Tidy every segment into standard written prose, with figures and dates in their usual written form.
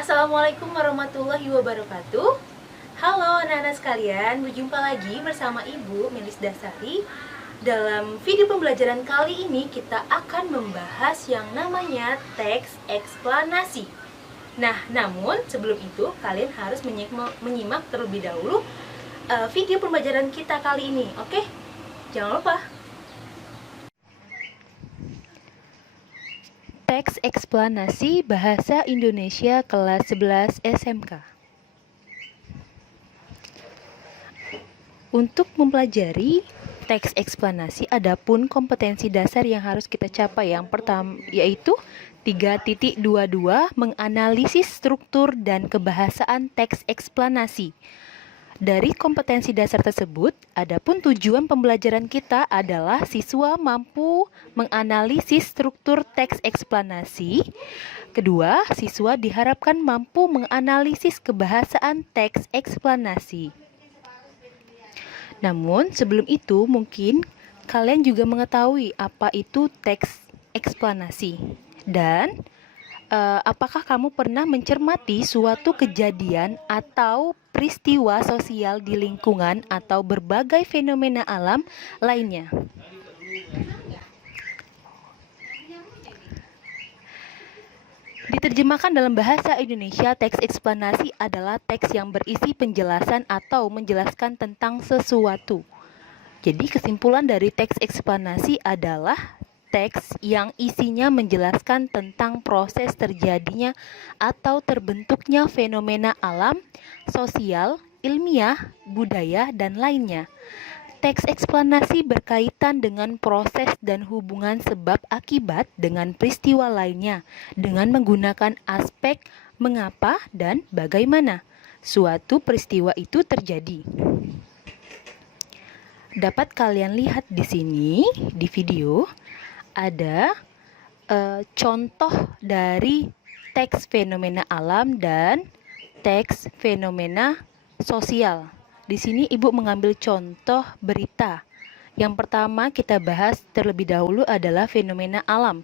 Assalamualaikum warahmatullahi wabarakatuh. Halo anak-anak sekalian, berjumpa lagi bersama Ibu Melis Dasari. Dalam video pembelajaran kali ini kita akan membahas yang namanya teks eksplanasi. Nah, namun sebelum itu kalian harus menyimak terlebih dahulu video pembelajaran kita kali ini, oke? Jangan lupa. Teks eksplanasi Bahasa Indonesia kelas 11 SMK. Untuk mempelajari teks eksplanasi, adapun kompetensi dasar yang harus kita capai. Yang pertama yaitu 3.22 menganalisis struktur dan kebahasaan teks eksplanasi. Dari kompetensi dasar tersebut, adapun tujuan pembelajaran kita adalah siswa mampu menganalisis struktur teks eksplanasi. Kedua, siswa diharapkan mampu menganalisis kebahasaan teks eksplanasi. Namun, sebelum itu mungkin kalian juga mengetahui apa itu teks eksplanasi. Dan apakah kamu pernah mencermati suatu kejadian atau peristiwa sosial di lingkungan atau berbagai fenomena alam lainnya? Diterjemahkan dalam bahasa Indonesia, teks eksplanasi adalah teks yang berisi penjelasan atau menjelaskan tentang sesuatu. Jadi kesimpulan dari teks eksplanasi adalah teks yang isinya menjelaskan tentang proses terjadinya atau terbentuknya fenomena alam, sosial, ilmiah, budaya, dan lainnya. Teks eksplanasi berkaitan dengan proses dan hubungan sebab akibat dengan peristiwa lainnya dengan menggunakan aspek mengapa dan bagaimana suatu peristiwa itu terjadi. Dapat kalian lihat di sini di video ada contoh dari teks fenomena alam dan teks fenomena sosial. Di sini Ibu mengambil contoh berita. Yang pertama kita bahas terlebih dahulu adalah fenomena alam.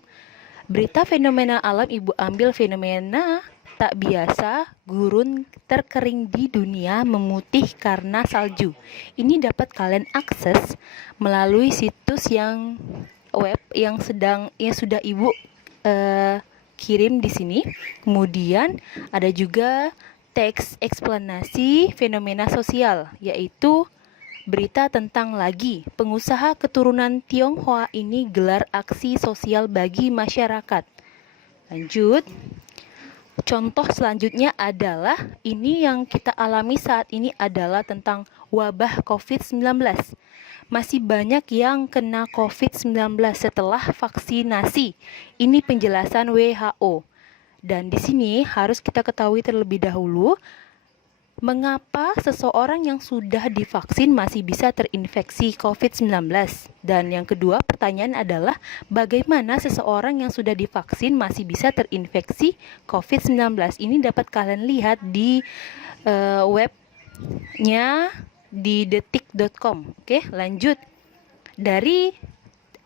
Berita fenomena alam Ibu ambil fenomena tak biasa, gurun terkering di dunia memutih karena salju. Ini dapat kalian akses melalui situs yang web yang sudah Ibu kirim di sini. Kemudian ada juga teks eksplanasi fenomena sosial, yaitu berita tentang lagi pengusaha keturunan Tionghoa ini gelar aksi sosial bagi masyarakat. Lanjut. Contoh selanjutnya adalah ini yang kita alami saat ini adalah tentang wabah COVID-19. Masih banyak yang kena COVID-19 setelah vaksinasi. Ini penjelasan WHO. Dan di sini harus kita ketahui terlebih dahulu mengapa seseorang yang sudah divaksin masih bisa terinfeksi COVID-19? Dan yang kedua pertanyaan adalah bagaimana seseorang yang sudah divaksin masih bisa terinfeksi COVID-19? Ini dapat kalian lihat di webnya di detik.com. Oke, lanjut. Dari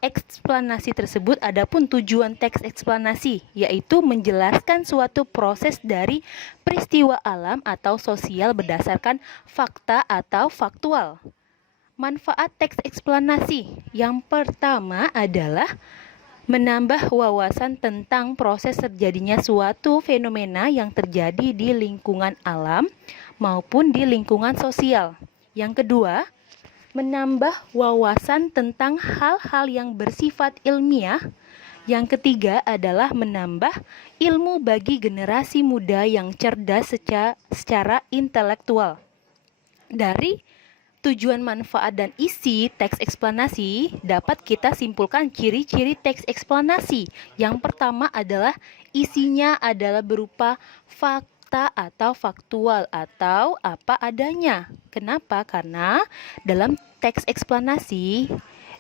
eksplanasi tersebut, adapun tujuan teks eksplanasi yaitu menjelaskan suatu proses dari peristiwa alam atau sosial berdasarkan fakta atau faktual. Manfaat teks eksplanasi yang pertama adalah menambah wawasan tentang proses terjadinya suatu fenomena yang terjadi di lingkungan alam maupun di lingkungan sosial. Yang kedua, menambah wawasan tentang hal-hal yang bersifat ilmiah. Yang ketiga adalah menambah ilmu bagi generasi muda yang cerdas secara intelektual. Dari tujuan, manfaat, dan isi teks eksplanasi dapat kita simpulkan ciri-ciri teks eksplanasi. Yang pertama adalah isinya adalah berupa fakta atau faktual atau apa adanya. Kenapa? Karena dalam teks eksplanasi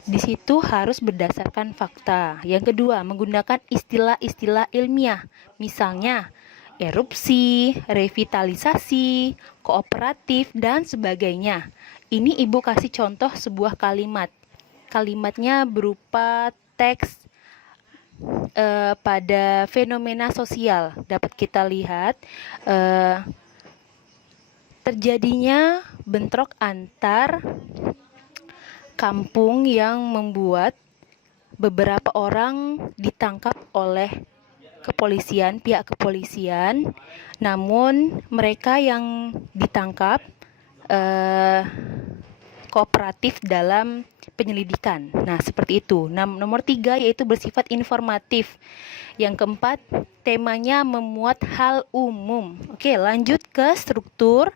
di situ harus berdasarkan fakta. Yang kedua, menggunakan istilah-istilah ilmiah. Misalnya erupsi, revitalisasi, kooperatif, dan sebagainya. Ini Ibu kasih contoh sebuah kalimat. Kalimatnya berupa teks pada fenomena sosial. Dapat kita lihat terjadinya bentrok antar kampung yang membuat beberapa orang ditangkap oleh pihak kepolisian. Namun mereka yang ditangkap kooperatif dalam penyelidikan. Nah, seperti itu. Nomor 3 yaitu bersifat informatif. Yang keempat, temanya memuat hal umum. Oke, lanjut ke struktur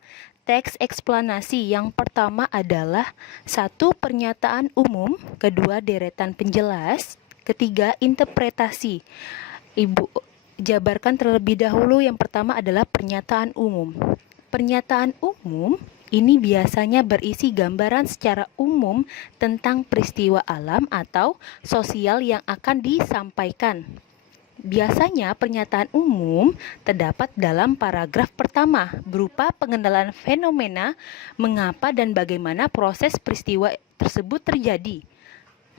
teks eksplanasi. Yang pertama adalah 1. Pernyataan umum, kedua deretan penjelas, ketiga interpretasi. Ibu jabarkan terlebih dahulu. Yang pertama adalah pernyataan umum. Pernyataan umum ini biasanya berisi gambaran secara umum tentang peristiwa alam atau sosial yang akan disampaikan. Biasanya pernyataan umum terdapat dalam paragraf pertama berupa pengenalan fenomena, mengapa dan bagaimana proses peristiwa tersebut terjadi.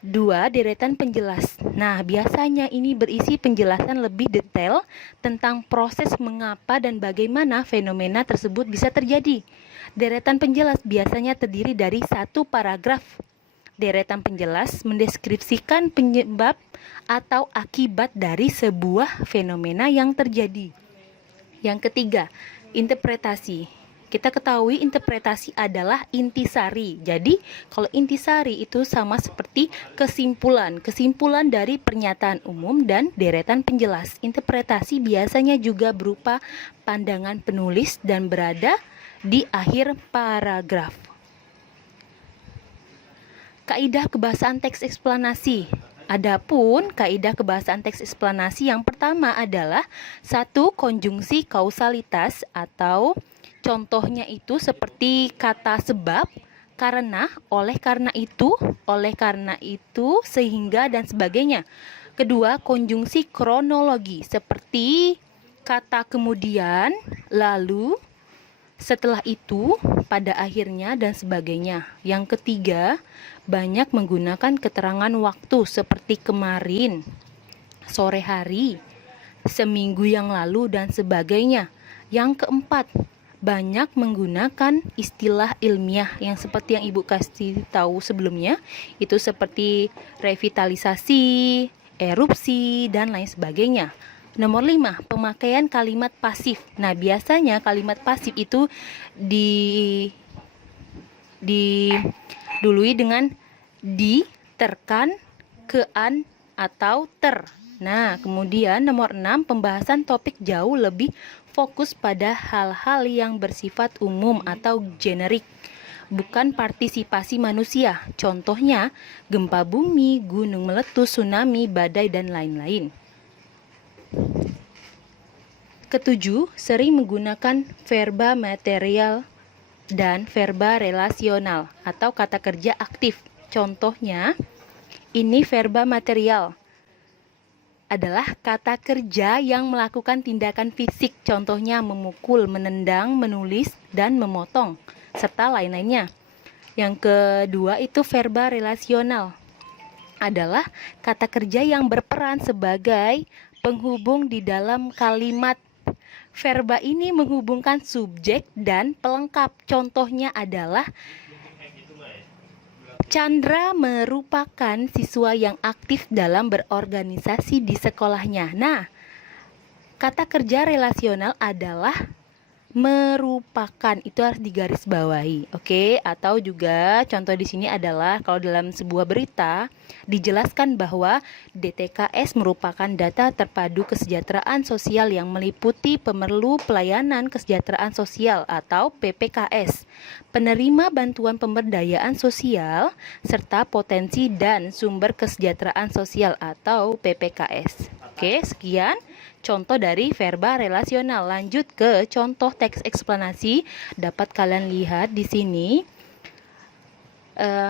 2. Deretan penjelas. Nah, biasanya ini berisi penjelasan lebih detail tentang proses mengapa dan bagaimana fenomena tersebut bisa terjadi. Deretan penjelas biasanya terdiri dari 1 paragraf. Deretan penjelas mendeskripsikan penyebab atau akibat dari sebuah fenomena yang terjadi. Yang ketiga, interpretasi. Kita ketahui interpretasi adalah intisari. Jadi, kalau intisari itu sama seperti kesimpulan dari pernyataan umum dan deretan penjelas. Interpretasi biasanya juga berupa pandangan penulis dan berada di akhir paragraf. Kaidah kebahasaan teks eksplanasi. Adapun kaidah kebahasaan teks eksplanasi yang pertama adalah 1. Konjungsi kausalitas atau contohnya itu seperti kata sebab, karena, oleh karena itu, sehingga dan sebagainya. Kedua, konjungsi kronologi seperti kata kemudian, lalu, setelah itu, pada akhirnya dan sebagainya. Yang ketiga, banyak menggunakan keterangan waktu seperti kemarin, sore hari, seminggu yang lalu dan sebagainya. Yang keempat, banyak menggunakan istilah ilmiah yang seperti yang Ibu kasih tahu sebelumnya, itu seperti revitalisasi, erupsi, dan lain sebagainya. Nomor 5, pemakaian kalimat pasif. Nah, biasanya kalimat pasif itu didului dengan di, terkan, kean, atau ter. Nah, kemudian nomor 6, pembahasan topik jauh lebih fokus pada hal-hal yang bersifat umum atau generik, bukan partisipasi manusia. Contohnya, gempa bumi, gunung meletus, tsunami, badai, dan lain-lain. Ketujuh, sering menggunakan verba material dan verba relasional atau kata kerja aktif. Contohnya, ini verba material adalah kata kerja yang melakukan tindakan fisik. Contohnya memukul, menendang, menulis, dan memotong, serta lain-lainnya. Yang kedua itu verba relasional adalah kata kerja yang berperan sebagai penghubung di dalam kalimat. Verba ini menghubungkan subjek dan pelengkap. Contohnya adalah Chandra merupakan siswa yang aktif dalam berorganisasi di sekolahnya. Nah, kata kerja relasional adalah merupakan, itu harus digarisbawahi, oke? Atau juga contoh di sini adalah kalau dalam sebuah berita dijelaskan bahwa DTKS merupakan data terpadu kesejahteraan sosial yang meliputi pemerlu pelayanan kesejahteraan sosial atau PPKS, penerima bantuan pemberdayaan sosial, serta potensi dan sumber kesejahteraan sosial atau PPKS. Oke, sekian contoh dari verba relasional. Lanjut ke contoh teks eksplanasi. Dapat kalian lihat di sini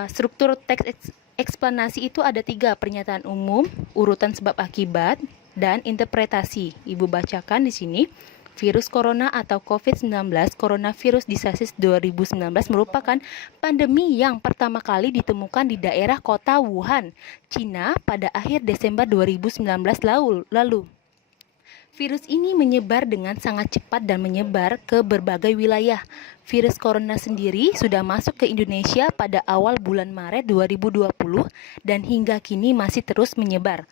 struktur teks eksplanasi itu ada 3: pernyataan umum, urutan sebab akibat, dan interpretasi. Ibu bacakan di sini. Virus corona atau COVID-19 Coronavirus Disease 2019 merupakan pandemi yang pertama kali ditemukan di daerah kota Wuhan, Cina pada akhir Desember 2019 lalu. Virus ini menyebar dengan sangat cepat dan menyebar ke berbagai wilayah. Virus corona sendiri sudah masuk ke Indonesia pada awal bulan Maret 2020 dan hingga kini masih terus menyebar.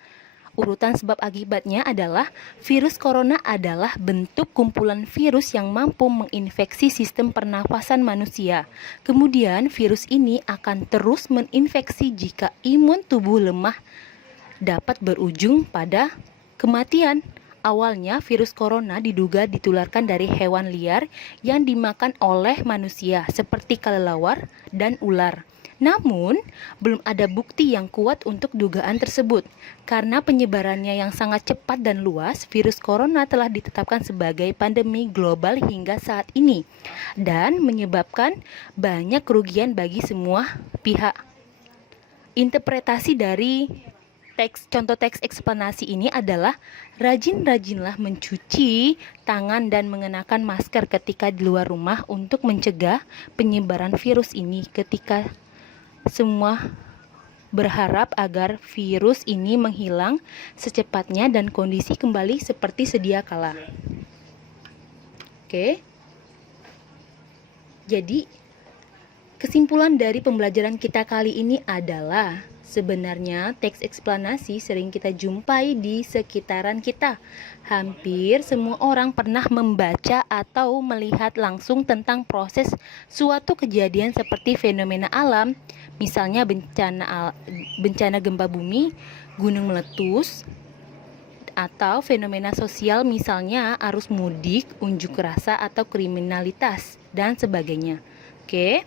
Urutan sebab akibatnya adalah virus corona adalah bentuk kumpulan virus yang mampu menginfeksi sistem pernafasan manusia. Kemudian virus ini akan terus menginfeksi jika imun tubuh lemah, dapat berujung pada kematian. Awalnya virus corona diduga ditularkan dari hewan liar yang dimakan oleh manusia seperti kelelawar dan ular. Namun, belum ada bukti yang kuat untuk dugaan tersebut. Karena penyebarannya yang sangat cepat dan luas, virus corona telah ditetapkan sebagai pandemi global hingga saat ini dan menyebabkan banyak kerugian bagi semua pihak. Interpretasi dari contoh teks eksplanasi ini adalah rajin-rajinlah mencuci tangan dan mengenakan masker ketika di luar rumah untuk mencegah penyebaran virus ini. Ketika semua berharap agar virus ini menghilang secepatnya dan kondisi kembali seperti sedia kala. Oke. Jadi, kesimpulan dari pembelajaran kita kali ini adalah sebenarnya teks eksplanasi sering kita jumpai di sekitaran kita. Hampir semua orang pernah membaca atau melihat langsung tentang proses suatu kejadian seperti fenomena alam, misalnya bencana gempa bumi, gunung meletus, atau fenomena sosial misalnya arus mudik, unjuk rasa, atau kriminalitas, dan sebagainya. Oke.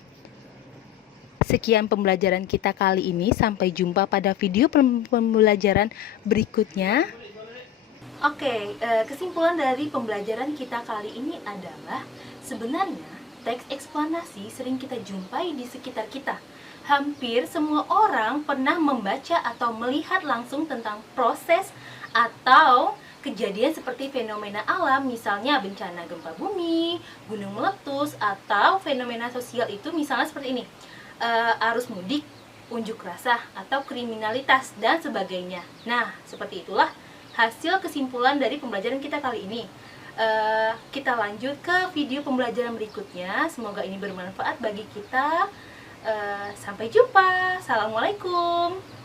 Sekian pembelajaran kita kali ini. Sampai jumpa pada video pembelajaran berikutnya. Oke, kesimpulan dari pembelajaran kita kali ini adalah sebenarnya teks eksplanasi sering kita jumpai di sekitar kita. Hampir semua orang pernah membaca atau melihat langsung tentang proses atau kejadian seperti fenomena alam, misalnya bencana gempa bumi, gunung meletus, atau fenomena sosial itu misalnya seperti ini. Arus mudik, unjuk rasa, atau kriminalitas, dan sebagainya. Nah, seperti itulah hasil kesimpulan dari pembelajaran kita kali ini. Kita lanjut ke video pembelajaran berikutnya. Semoga ini bermanfaat bagi kita. Sampai jumpa. Assalamualaikum.